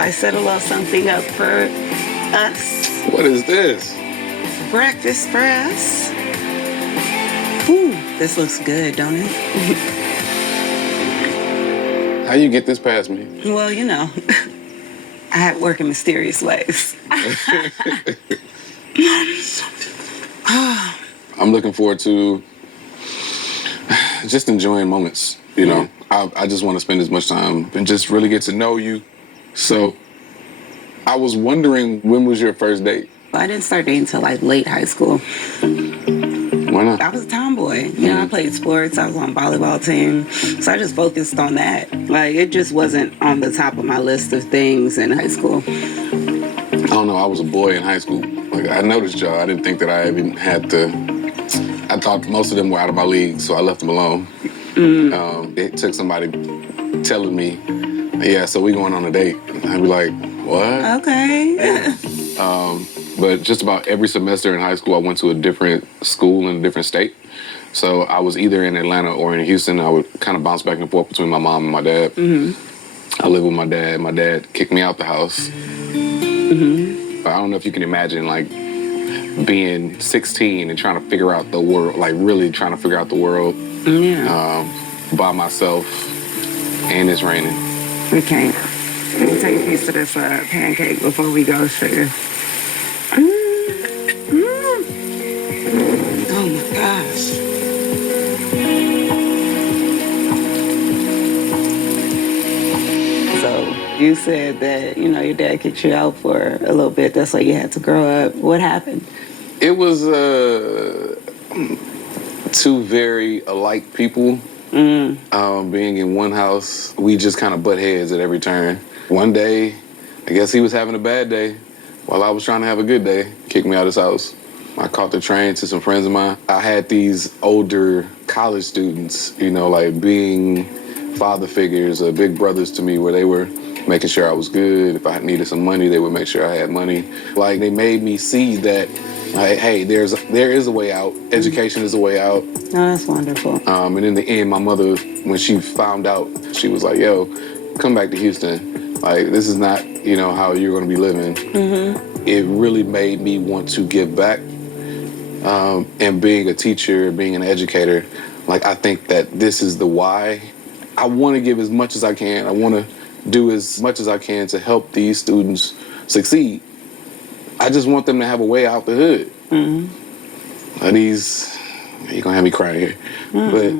So I set a little something up for us. What is this? Breakfast for us. Ooh, this looks good, don't it? How you get this past me? Well, you know, I had work in mysterious ways. I'm looking forward to just enjoying moments, you know. I just want to spend as much time and just really get to know you. So I was wondering, when was your first date? I didn't start dating until like late high school. Why not? I was a tomboy. You know, I played sports. I was on volleyball team. So I just focused on that. Like, it just wasn't on the top of my list of things in high school. I don't know. I was a boy in high school. Like, I noticed y'all. I didn't think that I even had to. I thought most of them were out of my league, so I left them alone. It took somebody telling me, yeah, so we going on a date. And I'd be like, what? Okay. But just about every semester in high school, I went to a different school in a different state. So I was either in Atlanta or in Houston. I would kind of bounce back and forth between my mom and my dad. I lived with my dad. My dad kicked me out the house. I don't know if you can imagine, like, being 16 and trying to figure out the world, like really trying to figure out the world by myself, and it's raining. We can't. Let me take a piece of this pancake before we go, sugar. Oh my gosh. So you said that, you know, your dad kicked you out for a little bit. That's why you had to grow up. What happened? It was two very alike people being in one house. We just kind of butt heads at every turn. One day, I guess he was having a bad day while I was trying to have a good day. Kicked me out of his house. I caught the train to some friends of mine. I had these older college students, you know, like being father figures or big brothers to me, where they were making sure I was good. If I needed some money, they would make sure I had money. Like, they made me see that, like, hey, there is a way out. Education is a way out. Oh, that's wonderful. And in the end, my mother, when she found out, she was like, yo, come back to Houston. Like, this is not, you know, how you're going to be living. It really made me want to give back. And being a teacher, being an educator, like, I think that this is the why. I want to give as much as I can. I want to do as much as I can to help these students succeed. I just want them to have a way out the hood. You're gonna have me crying here. But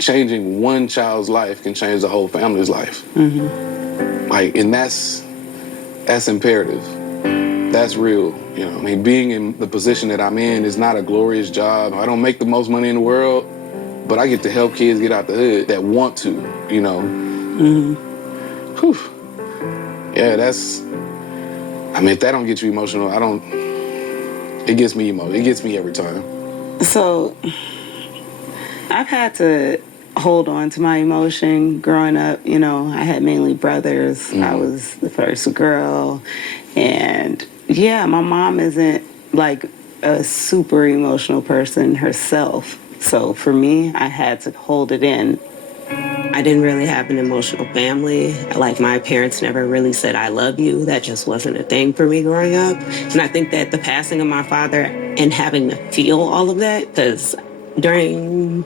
changing one child's life can change the whole family's life. Like, and that's imperative. That's real. You know, I mean, being in the position that I'm in is not a glorious job. I don't make the most money in the world, but I get to help kids get out the hood that want to, you know. Whew. Yeah, I mean, if that don't get you emotional, it gets me emotional. It gets me every time. So I've had to hold on to my emotion growing up. You know, I had mainly brothers. I was the first girl. And yeah, my mom isn't like a super emotional person herself. So for me, I had to hold it in. I didn't really have an emotional family. Like, my parents never really said, I love you. That just wasn't a thing for me growing up. And I think that the passing of my father and having to feel all of that, because during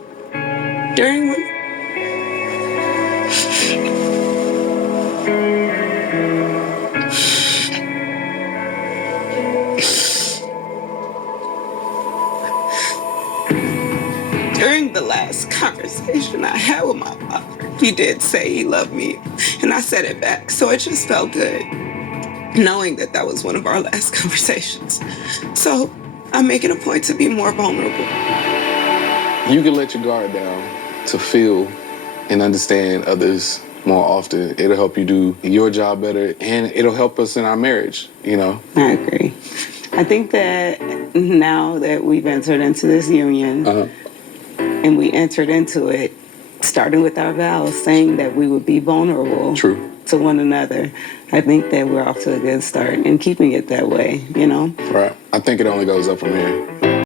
the last conversation I had with my father, he did say he loved me, and I said it back. So it just felt good knowing that that was one of our last conversations. So I'm making a point to be more vulnerable. You can let your guard down to feel and understand others more often. It'll help you do your job better, and it'll help us in our marriage, you know? I agree. I think that now that we've entered into this union, and we entered into it starting with our vows, saying that we would be vulnerable to one another, I think that we're off to a good start and keeping it that way, you know? Right. I think it only goes up from here.